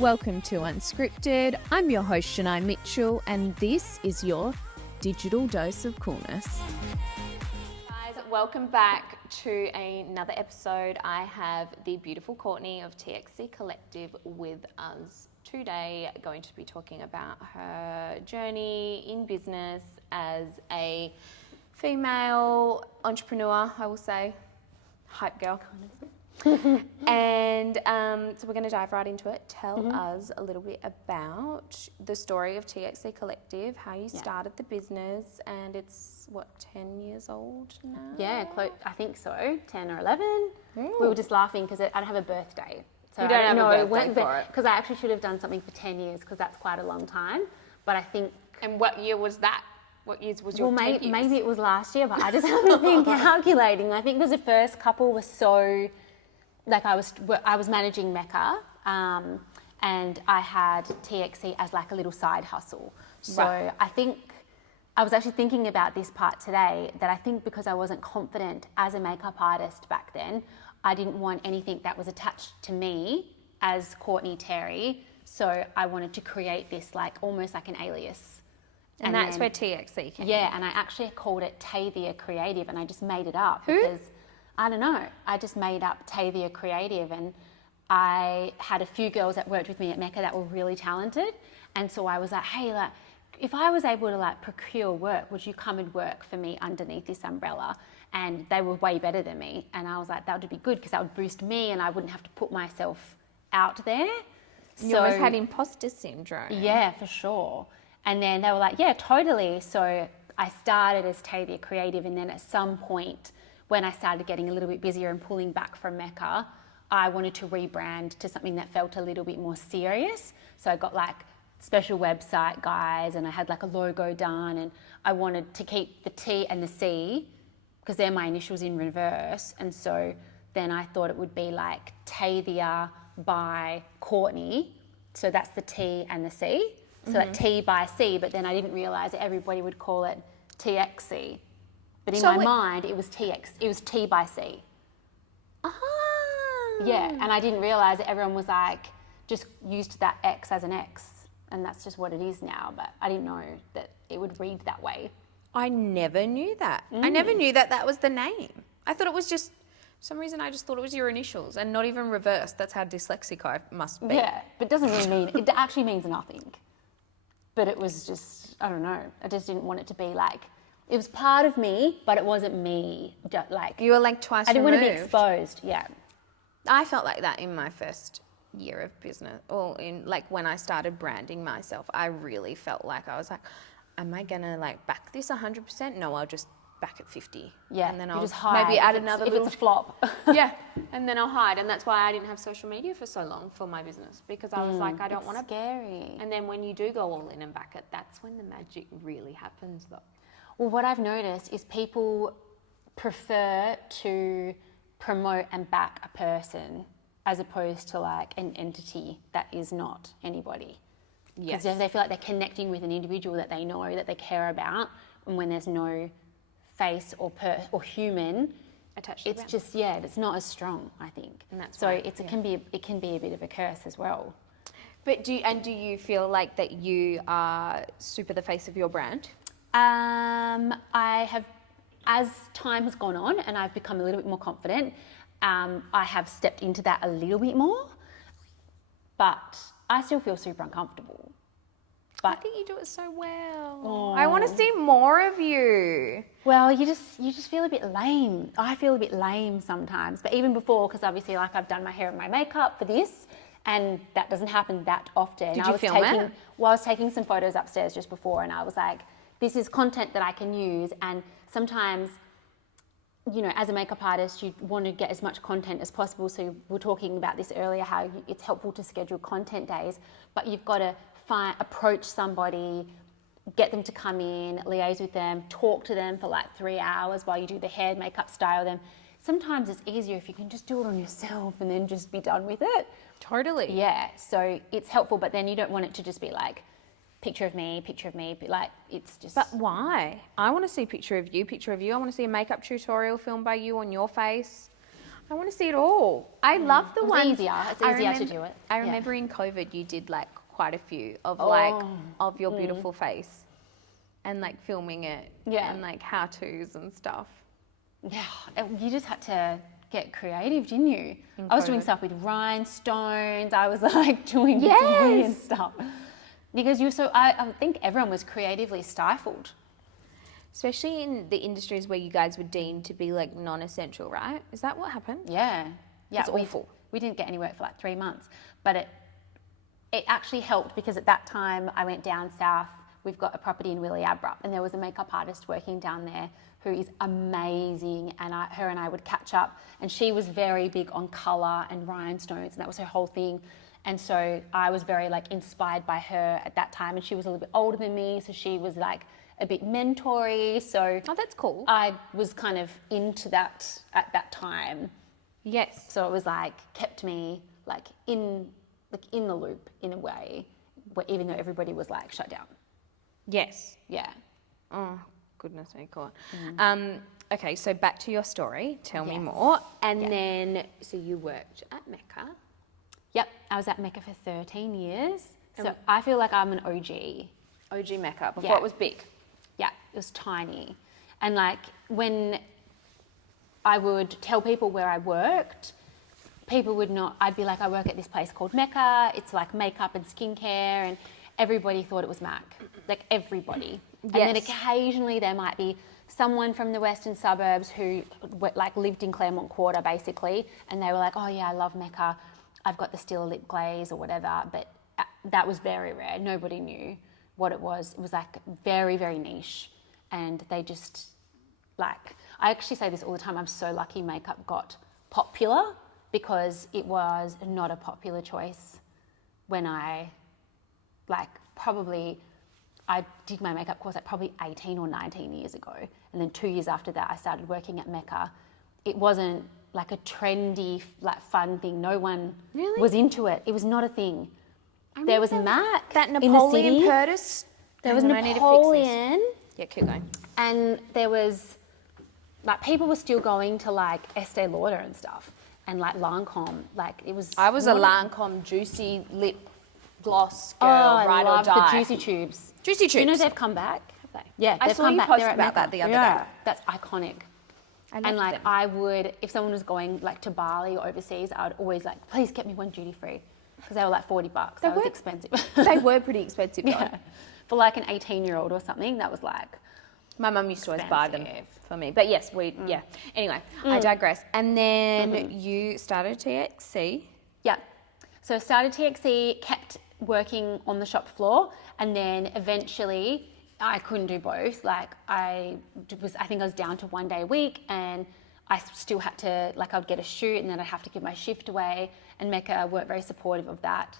Welcome to Unscripted. I'm your host, Shinnai Mitchell, and this is your digital dose of coolness. Guys, welcome back to another episode. I have the beautiful Courtney of TXC Collective with us today, going to be talking about her journey in business as a female entrepreneur, I will say. Hype girl, kind of. And so we're going to dive right into it. Tell us a little bit about the story of TXC Collective, how you started the business, and it's, 10 years old now? Yeah, I think so, 10 or 11. Ooh. We were just laughing because I don't have a birthday. So you don't have a birthday for it? Because I actually should have done something for 10 years because that's quite a long time. But I think... And what year was that? What years was your 10 years? Maybe it was last year, but I just haven't been calculating. I think because the first couple was so... Like I was managing Mecca, and I had TXC as like a little side hustle. So right. I think I was actually thinking about this part today, that I think because I wasn't confident as a makeup artist back then, I didn't want anything that was attached to me as Courtney Terry. So I wanted to create this like almost like an alias. And that's where TXC came. Yeah, and I actually called it Tavia Creative, and I just made it up. Who? Because I don't know. I just made up Tavia Creative, and I had a few girls that worked with me at Mecca that were really talented. And so I was like, hey, like, if I was able to like procure work, would you come and work for me underneath this umbrella? And they were way better than me. And I was like, that would be good because that would boost me and I wouldn't have to put myself out there. You always had imposter syndrome. Yeah, for sure. And then they were like, yeah, totally. So I started as Tavia Creative, and then at some point, when I started getting a little bit busier and pulling back from Mecca, I wanted to rebrand to something that felt a little bit more serious. So I got like special website guides, and I had like a logo done, and I wanted to keep the T and the C because they're my initials in reverse. And so then I thought it would be like Tavia by Courtney. So that's the T and the C. So that T by C, but then I didn't realise that everybody would call it TXC. But in my mind, it was T by C. Ah. Yeah, and I didn't realise that everyone was like, just used that X as an X. And that's just what it is now. But I didn't know that it would read that way. I never knew that. I never knew that that was the name. I thought it was just, for some reason I just thought it was your initials and not even reversed. That's how dyslexic I must be. Yeah, but it doesn't really mean, it actually means nothing. But it was just, I don't know, I just didn't want it to be like, it was part of me, but it wasn't me. Like you were like twice I didn't removed. want to be exposed. Yeah, I felt like that in my first year of business, or in like when I started branding myself. I really felt like I was like, am I gonna like back this 100%? No, I'll just back at 50. Yeah, and then I'll just hide maybe add another if little it's a flop. Yeah, and then I'll hide, and that's why I didn't have social media for so long for my business, because I was like, I don't want to. Scary. And then when you do go all in and back it, that's when the magic really happens, though. Well, what I've noticed is people prefer to promote and back a person as opposed to like an entity that is not anybody. Yes. Because they feel like they're connecting with an individual that they know, that they care about, and when there's no face or human attached, it's just it's not as strong, I think. And that's so it can be a bit of a curse as well. But do you feel like that you are super the face of your brand? I have, as time has gone on and I've become a little bit more confident, I have stepped into that a little bit more, but I still feel super uncomfortable. But I think you do it so well. Oh. I want to see more of you. Well, you just feel a bit lame. I feel a bit lame sometimes, but even before, because obviously like I've done my hair and my makeup for this, and that doesn't happen that often. Did you film it? Well, I was taking some photos upstairs just before, and I was like, this is content that I can use. And sometimes, you know, as a makeup artist, you want to get as much content as possible. So we were talking about this earlier, how it's helpful to schedule content days, but you've got to approach somebody, get them to come in, liaise with them, talk to them for like 3 hours while you do the hair, makeup, style them. Sometimes it's easier if you can just do it on yourself and then just be done with it. Totally. Yeah, so it's helpful, but then you don't want it to just be like, picture of me, like it's just... But why? I want to see picture of you. I want to see a makeup tutorial filmed by you on your face. I want to see it all. I love the ones. It's easier to do it. I remember in COVID you did like quite a few of of your beautiful face and like filming it and like how-tos and stuff. Yeah, you just had to get creative, didn't you? I was doing stuff with rhinestones. I was like doing Victorian stuff. Because I think everyone was creatively stifled. Especially in the industries where you guys were deemed to be like non-essential, right? Is that what happened? Yeah. It's awful. We didn't get any work for like 3 months, but it actually helped because at that time I went down south. We've got a property in Willie Abrup, and there was a makeup artist working down there who is amazing, and her and I would catch up, and she was very big on colour and rhinestones, and that was her whole thing. And so I was very like inspired by her at that time, and she was a little bit older than me, so she was like a bit mentory. So that's cool. I was kind of into that at that time. Yes. So it was like kept me like in the loop in a way, where even though everybody was like shut down. Yes. Yeah. Oh goodness me, God. Okay, so back to your story. Tell me more. And then, so you worked at Mecca. Yep, I was at Mecca for 13 years. So I feel like I'm an OG. OG Mecca, before it was big. Yeah, it was tiny. And like when I would tell people where I worked, people would not, I'd be like, I work at this place called Mecca. It's like makeup and skincare, and everybody thought it was Mac. Like everybody. And then occasionally there might be someone from the western suburbs who like lived in Claremont Quarter basically, and they were like, oh yeah, I love Mecca. I've got the Stila lip glaze or whatever, but that was very rare. Nobody knew what it was. It was like very, very niche, and they just like, I actually say this all the time, I'm so lucky makeup got popular because it was not a popular choice when I did my makeup course like probably 18 or 19 years ago, and then 2 years after that I started working at Mecca. It wasn't like a trendy, like fun thing. No one was into it. It was not a thing. There was Mac that in the Napoleon city. Curtis. There was Napoleon. Yeah, keep going. And there was like people were still going to like Estee Lauder and stuff, and like Lancome. Like it was. I was a Lancome juicy lip gloss girl, I ride or love die. the Juicy Tubes. Juicy Tubes. You know they've come back. Have they? Yeah, I they've saw come you back. post They're at about that Mecca. the other day. That's iconic. And like I would, if someone was going like to Bali or overseas, I would always like, please get me one duty free, because they were like $40. That was expensive. They were pretty expensive though. Yeah. For like an 18-year-old or something, that was like. My mum used to always buy them for me. But yes, Anyway, I digress. And then you started TXC. Yeah. So I started TXC, kept working on the shop floor, and then eventually I couldn't do both. Like I think I was down to 1 day a week, and I still had to, like I'd get a shoot and then I'd have to give my shift away, and Mecca weren't very supportive of that.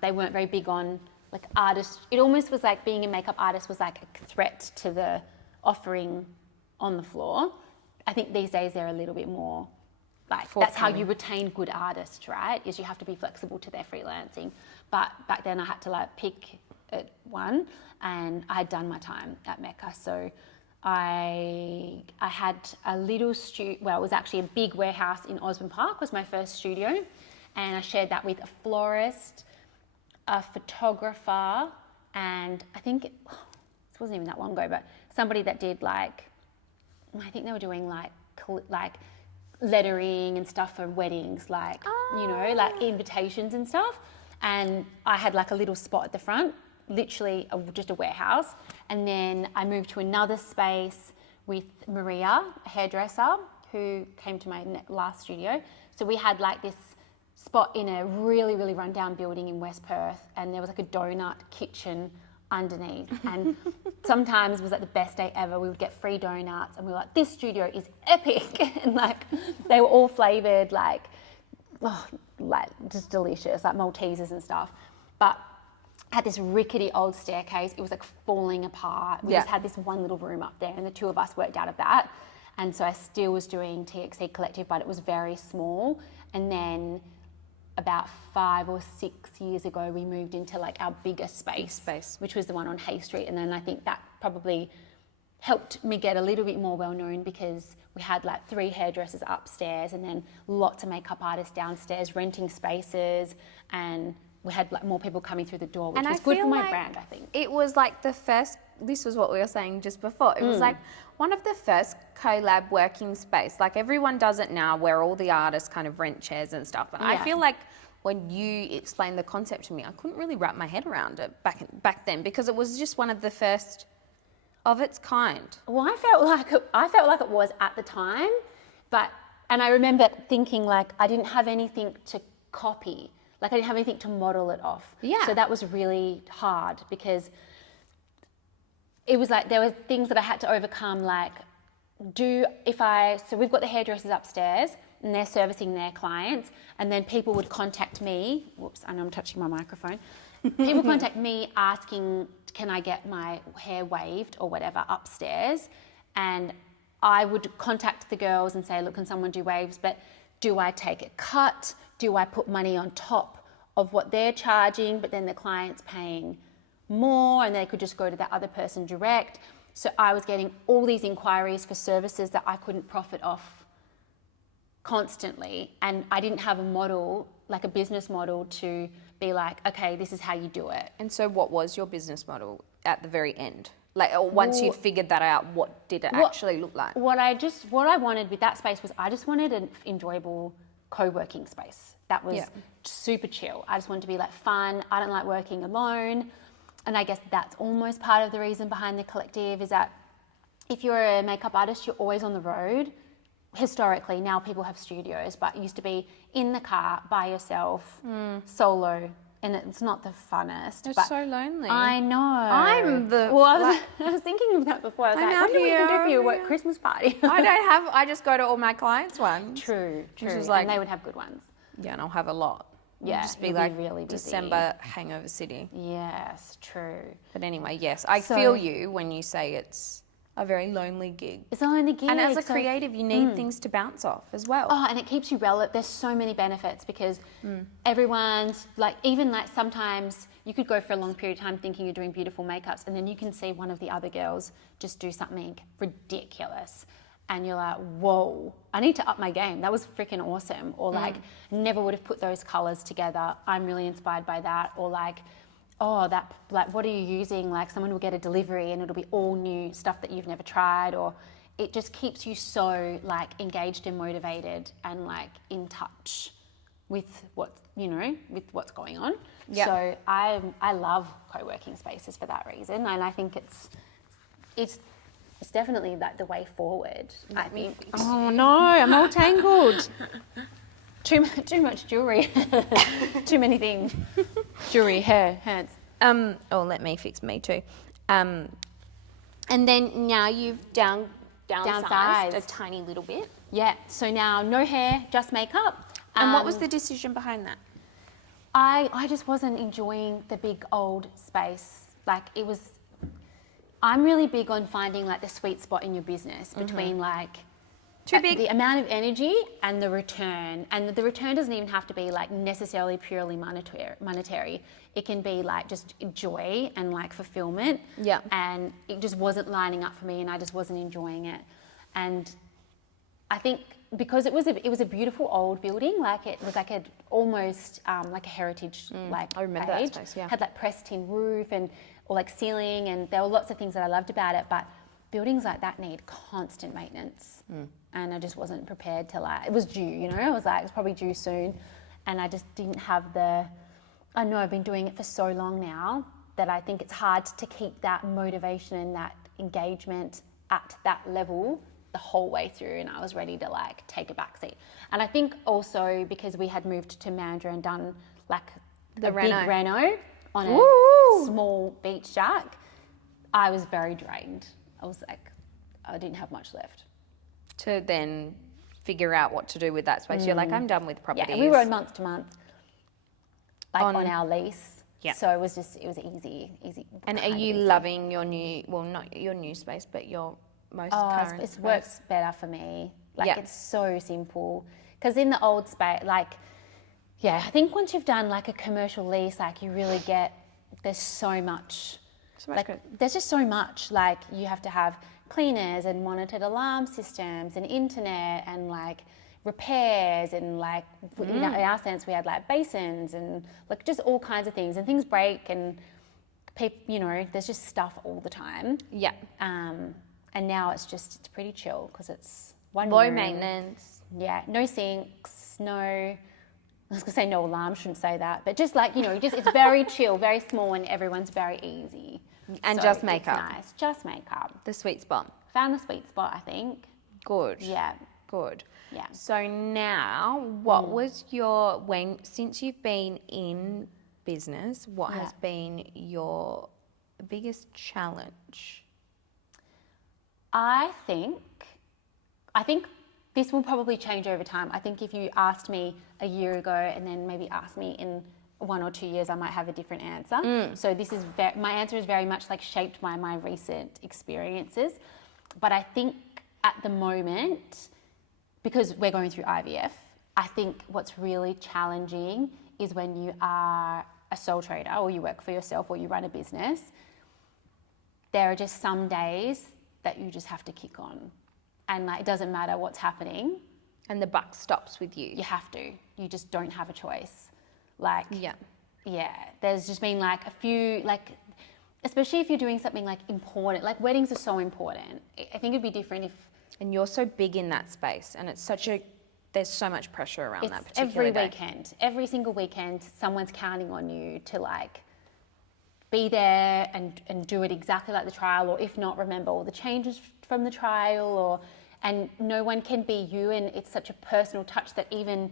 They weren't very big on like artists. It almost was like being a makeup artist was like a threat to the offering on the floor. I think these days they're a little bit more like, that's how you retain good artists, right? Is you have to be flexible to their freelancing. But back then I had to like pick one, and I had done my time at Mecca. So I had a little studio, well, it was actually a big warehouse in Osborne Park was my first studio, and I shared that with a florist, a photographer, and I think, this wasn't even that long ago, but somebody that did like, I think they were doing like lettering and stuff for weddings, like, you know, like invitations and stuff. And I had like a little spot at the front, literally just a warehouse. And then I moved to another space with Maria, a hairdresser, who came to my last studio. So we had like this spot in a really, really rundown building in West Perth, and there was like a donut kitchen underneath. And sometimes it was like the best day ever. We would get free donuts, and we were like, this studio is epic. And like they were all flavored, like just delicious, like Maltesers and stuff. But I had this rickety old staircase. It was like falling apart. We just had this one little room up there, and the two of us worked out of that. And so I still was doing TXC Collective, but it was very small. And then about 5 or 6 years ago, we moved into like our bigger space, which was the one on Hay Street. And then I think that probably helped me get a little bit more well known because we had like 3 hairdressers upstairs and then lots of makeup artists downstairs renting spaces, and we had like more people coming through the door, which was good for my brand, I think. It was like the first, this was what we were saying just before, it was like one of the first collab working space. Like everyone does it now where all the artists kind of rent chairs and stuff. And I feel like when you explained the concept to me, I couldn't really wrap my head around it back then, because it was just one of the first of its kind. Well, I felt like it was at the time, and I remember thinking like I didn't have anything to copy. Like I didn't have anything to model it off. Yeah. So that was really hard because it was like there were things that I had to overcome, like so we've got the hairdressers upstairs and they're servicing their clients, and then people would contact me. Whoops, I know I'm touching my microphone. People contact me asking, can I get my hair waved or whatever upstairs? And I would contact the girls and say, look, can someone do waves? But do I take a cut? Do I put money on top of what they're charging, but then the client's paying more and they could just go to that other person direct? So I was getting all these inquiries for services that I couldn't profit off constantly. And I didn't have a model, like a business model to be like, okay, this is how you do it. And so what was your business model at the very end? Like once you figured that out, what did it actually look like? What I wanted with that space was I just wanted an enjoyable co-working space. That was super chill. I just wanted to be like fun. I don't like working alone. And I guess that's almost part of the reason behind the collective is that if you're a makeup artist, you're always on the road. Historically, now people have studios, but it used to be in the car by yourself, solo, and it's not the funnest. It's so lonely. I know. I was thinking of that before. I was like, what do we can do for your work Christmas party? I just go to all my clients' ones. True. Which is like, and they would have good ones. Yeah, and I'll have a lot. Yeah, it'll just be like really busy. December hangover city. Yes, true. But anyway, yes, I feel you when you say it's a very lonely gig. It's a lonely gig. And as a creative, you need things to bounce off as well. Oh, and it keeps you relevant. There's so many benefits because everyone's like, even like sometimes you could go for a long period of time thinking you're doing beautiful makeups, and then you can see one of the other girls just do something ridiculous. And you're like, whoa, I need to up my game. That was freaking awesome. Or like, never would have put those colors together. I'm really inspired by that. Or like, oh, that, like, what are you using? Like, someone will get a delivery and it'll be all new stuff that you've never tried. Or it just keeps you so like engaged and motivated and like in touch with what's going on. Yep. So I love co-working spaces for that reason. And I think it's definitely like the way forward. I think. Oh no, I'm all tangled. Too much jewelry. Too many things. Jewelry, hair, hands. Let me fix me too. And then now you've downsized a tiny little bit. Yeah. So now no hair, just makeup. And what was the decision behind that? I just wasn't enjoying the big old space. Like it was. I'm really big on finding like the sweet spot in your business between like the amount of energy and the return. And the return doesn't even have to be like necessarily purely monetary. It can be like just joy and like fulfillment. Yeah. And it just wasn't lining up for me and I just wasn't enjoying it. And I think because it was a beautiful old building, like it was like almost like a heritage like I remember age. that space, yeah. Had like pressed tin roof or like ceiling, and there were lots of things that I loved about it, but buildings like that need constant maintenance. And I just wasn't prepared to like, it was due, you know, I was like, it's probably due soon. And I just didn't have I know I've been doing it for so long now that I think it's hard to keep that motivation and that engagement at that level the whole way through, and I was ready to like take a backseat. And I think also because we had moved to Mandurah and done like big reno on a small beach shack, I was very drained. I was like, I didn't have much left. To then figure out what to do with that space. You're like, I'm done with properties. Yeah, we were month to month, like on our lease. Yeah. So it was easy. And are you loving your new, well, not your new space, but your most current space? It works better for me. Like it's so simple. Because in the old space, like, yeah, I think once you've done like a commercial lease, like you really get, there's so much. Like, there's just so much. Like you have to have cleaners and monitored alarm systems and internet and like repairs and like in our sense we had like basins and like just all kinds of things, and things break and you know, there's just stuff all the time. Yeah. And now it's pretty chill because it's one Low room. maintenance. Yeah, no sinks, no, I was gonna say no alarm, shouldn't say that, but just like, you know, just it's very chill, very small, and everyone's very easy. And So just makeup. it's nice, just makeup. The sweet spot. Found the sweet spot, I think. Good. Yeah. Good. Yeah. So now, what was since you've been in business, what has been your biggest challenge? I think this will probably change over time. I think if you asked me a year ago and then maybe asked me in 1 or 2 years, I might have a different answer. So this is my answer is very much like shaped by my recent experiences. But I think at the moment, because we're going through IVF, I think what's really challenging is when you are a sole trader or you work for yourself or you run a business, there are just some days that you just have to kick on. And like, it doesn't matter what's happening. And the buck stops with you. You have to. You just don't have a choice. Like, Yeah. There's just been like a few, like, especially if you're doing something like important, like weddings are so important. I think it'd be different if... And you're so big in that space, and it's there's so much pressure around that particular every day. weekend, every single weekend, someone's counting on you to like be there and do it exactly like the trial, or if not, remember all the changes from the trial, and no one can be you, and it's such a personal touch that even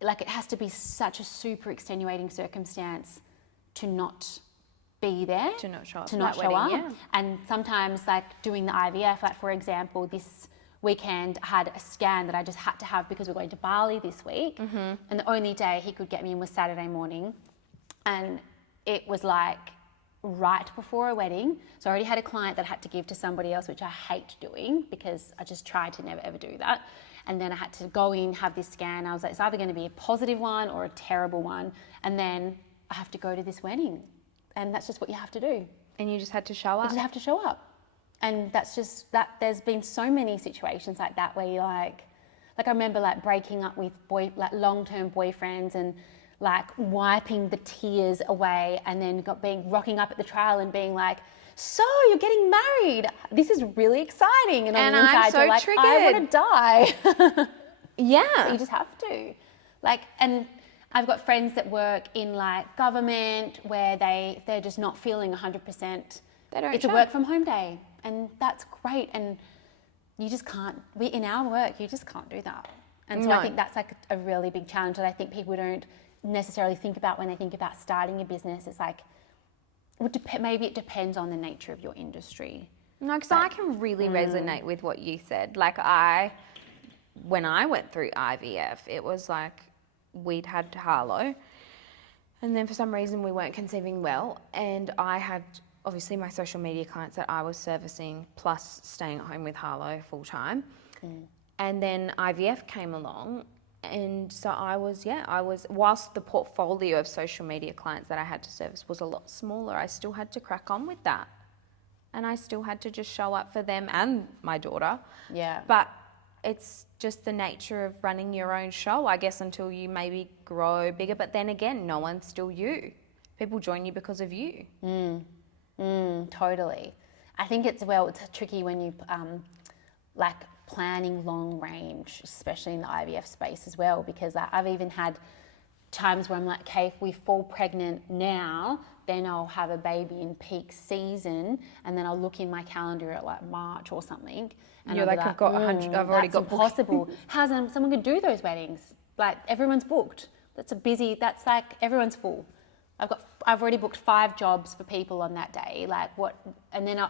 like it has to be such a super extenuating circumstance to not be there, To not show up. to not for show that up. wedding, yeah. And sometimes like doing the IVF, like for example, this weekend I had a scan that I just had to have because we're going to Bali this week. And the only day he could get me in was Saturday morning. And it was like right before a wedding. So I already had a client that I had to give to somebody else, which I hate doing because I just tried to never ever do that. And then I had to go in, have this scan. I was like, it's either going to be a positive one or a terrible one. And then I have to go to this wedding. And that's just what you have to do. And you just had to show You up. just have to show up. And that's just that. There's been so many situations like that where you're like I remember like breaking up with long-term boyfriends and like wiping the tears away, and then rocking up at the trial and being like, so you're getting married. This is really exciting. And on the inside I'm so you're like, triggered. I want to die. Yeah. But you just have to. Like, and I've got friends that work in like government where they're just not feeling 100%. They don't It's show. a work from home day, and that's great. And you just can't, in our work, you just can't do that. And so No. I think that's like a really big challenge that I think people don't necessarily think about when they think about starting a business. It's like, maybe it depends on the nature of your industry. No, because I can really resonate with what you said. Like when I went through IVF, it was like we'd had Harlow, and then for some reason we weren't conceiving well, and I had obviously my social media clients that I was servicing, plus staying at home with Harlow full time. And then IVF came along, and so I was, whilst the portfolio of social media clients that I had to service was a lot smaller, I still had to crack on with that. And I still had to just show up for them and my daughter. Yeah. But it's just the nature of running your own show, I guess, until you maybe grow bigger. But then again, no one's still you. People join you because of you. Totally. I think it's tricky when you like planning long range, especially in the IVF space as well, because I've even had times where I'm like, okay, if we fall pregnant now, then I'll have a baby in peak season, and then I'll look in my calendar at like March or something, and You're I'll be like, I've got 100, I've already got booked." that's impossible. How's someone could do those weddings? Like everyone's booked. That's like everyone's full. I've already booked 5 jobs for people on that day. Like what? And then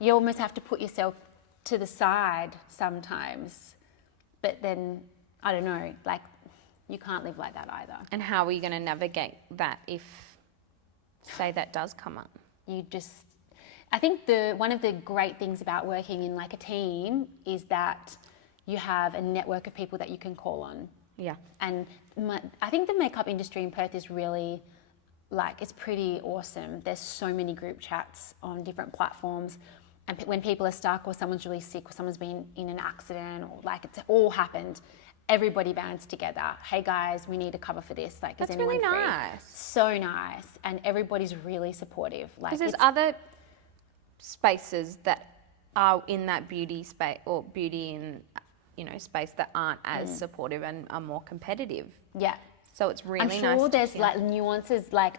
you almost have to put yourself to the side sometimes. But then I don't know. Like you can't live like that either. And how are you going to navigate that if, say, that does come up? I think one of the great things about working in like a team is that you have a network of people that you can call on. Yeah. And I think the makeup industry in Perth is really it's pretty awesome. There's so many group chats on different platforms, and when people are stuck or someone's really sick or someone's been in an accident or like it's all happened, everybody bands together. Hey guys, we need a cover for this. Like, That's is anyone really free? nice. So nice, and everybody's really supportive. Like, Because there's other spaces that are in that beauty space or beauty in, you know, space that aren't as supportive and are more competitive. yeah. So it's really I'm nice. sure there's like nuances, like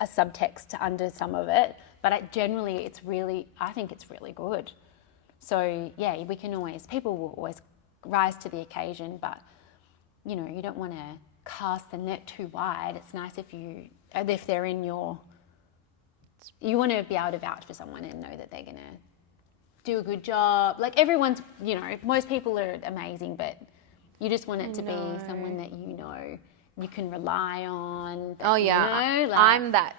a subtext under some of it, but generally I think it's really good. So yeah, people will always rise to the occasion, but you know, you don't want to cast the net too wide. It's nice if they're in you want to be able to vouch for someone and know that they're going to do a good job. Like everyone's, you know, most people are amazing, but you just want it to be someone that you know you can rely on. Oh yeah, you know, like, I'm that